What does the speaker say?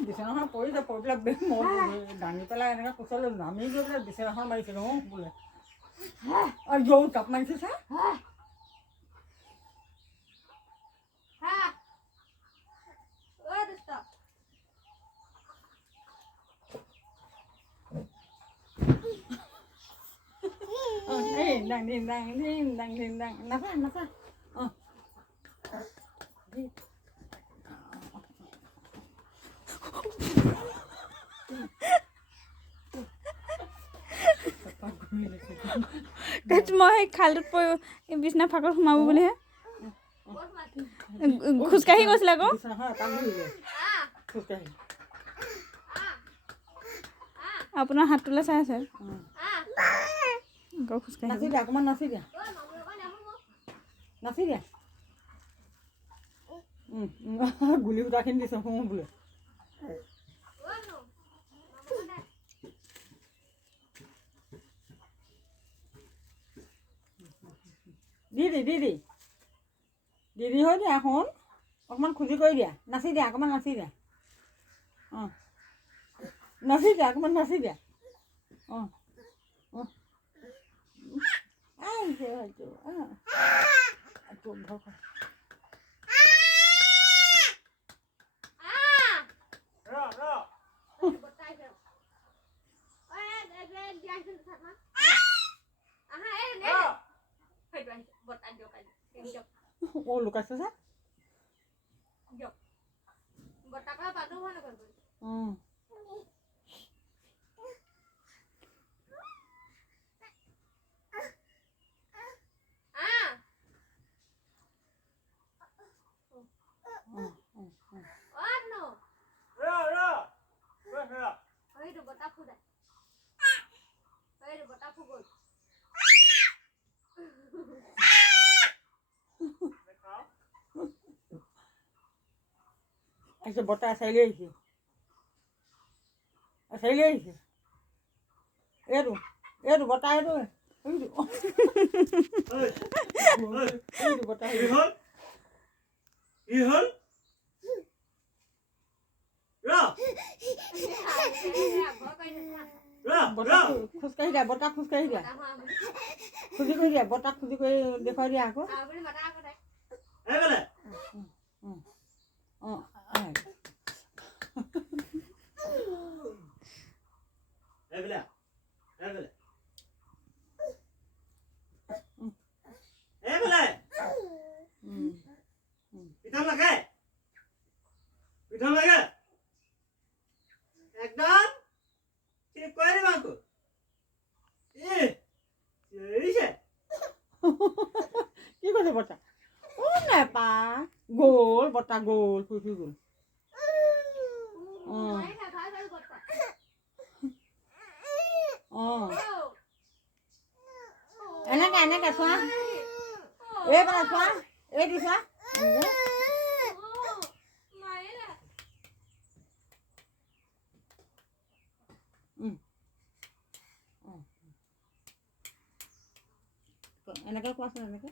বিচনাখন পৰিছে পৰি পেলাই মই দাঙি পেলাই এনেকৈ কোচলৈ নামি গৈ পেলাই বিচনাখন মাৰিছিলোঁ বোলে জৌ জাপ মাৰিছোঁ চা đang đi nắp ra মই খালটোত বিছনা ফাঁকত সোমাব বুলিহে খোজকাঢ়ি গৈছিলে আকৌ আপোনাৰ হাতটোলৈ চাই আছে নাচি দিয়া অকণমান নাচি দিয়া নাচি দিয়া গুলি সূতাখিনি দিছোঁ শুওঁ বোলে দিদি হৈ দিয়া শুন অকণমান খুজি কৰি দিয়া নাচি দিয়া অকণমান নাচি দিয়া অঁ নাচি দিয়া অকণমান নাচি দিয়া অঁ অঁ লুকাইছে যে আহিছে বতাহ চাৰিলি আহিছে চাৰিলি আহিছে এইটো বতাহ এইটো বতাহ খোজকাঢ়ি দিয়া বতাহ খোজকাঢ়ি দিয়া খুজি কৰি দিয়া বতাহ খুজি কৰি দেখুৱাই দিয়া আকৌ অঁ একদম ঠিক করে বাঙ্কু কি কৈছে বতাহ নেপা গ'ল বতাহ গ'ল ফুৰি গ'ল অঁ এনেকে চোৱা এই মানে চোৱা এই দি চোৱা এনেকে কোৱাচোন এনেকে